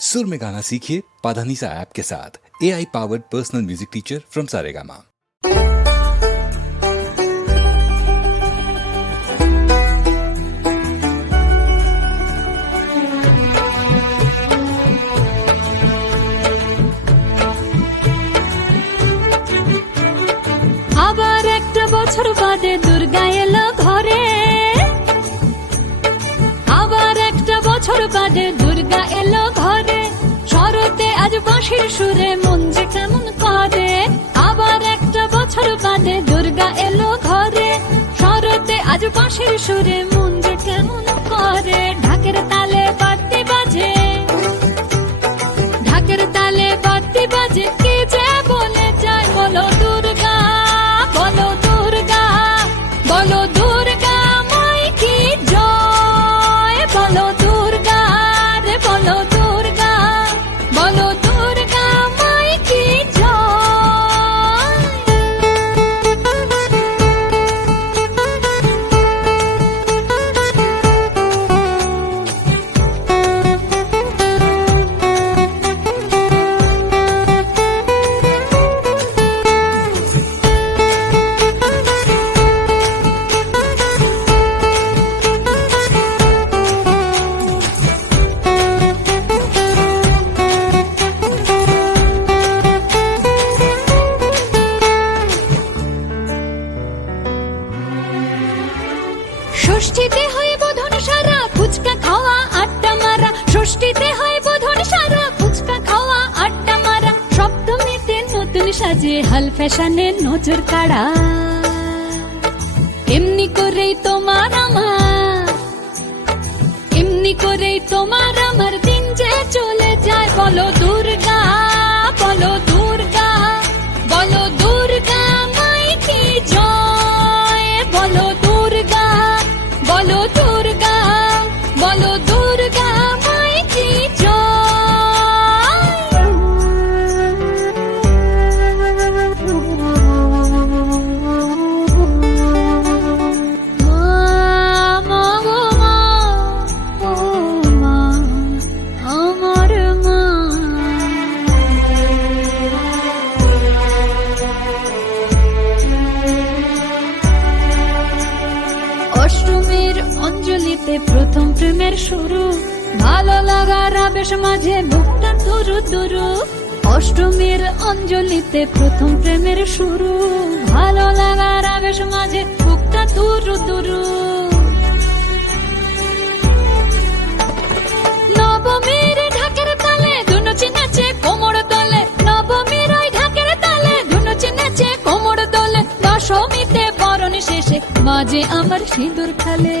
सुर में गाना सीखिए पाधानीसा ऐप के साथ। AI powered personal music teacher from Saregama. আবার একটা বছর বাদে দুর্গা এলো ঘরে, আবার একটা বছর বাদে দুর্গা এলো ঘরে। শরতে আজ বাঁশির সুরে মন যে কেমন করে। আবার একটা বছর বাদে দুর্গা এলো ঘরে, শরতে আজ বাঁশির সুরে মন যে কেমন করে। ঢাকের তালে বাদ্যি বাজে, ঢাকের তালে বাদ্যি বাজে, কে যে বলে যায় বলো দুর্গা, বলো দুর্গা, বলো দুর্গা মাই কি জয়। বলো দুর্গা রে বলো দুর্গা, বলো দুর্গা মাই কি জয়। ষষ্ঠীতে হয় বোধন সারা, ফুচকা খাওয়া আড্ডা মারা। ষষ্ঠীতে হয় বোধন সারা, ফুচকা খাওয়া আড্ডা মারা। সপ্তমীতে নতুন সাজে হাল ফ্যাশনে নজর কাড়া। এমনি করেই তোমার আমার, এমনি করেই তোমার আমার দিন যে চলে যায়। বলো দুর্গা, বলো দুর্গা, বলো দুর্গা মাই কি জয়। বলো দুর্গা, বলো দুর্গা, বলো দুর্গা মাই কি আমার মা। অষ্টমীর অঞ্জলিতে প্রথম প্রেমের শুরু, ভালো লাগার আবেশ মাঝে বুকটা দুরু দুরু। অষ্টমীর অঞ্জলিতে প্রথম প্রেমের শুরু, ভালো লাগার আবেশ মাঝে বুকটা দুরু দুরু। নবমীর ঢাকের তালে ধুনুচি নাচে কোমর দোলে। নবমীর ওই ঢাকের তালে ধুনুচি নাচে কোমর দোলে। দশমীতে বরণ শেষে মাঝে আমার সিঁদুর খালে।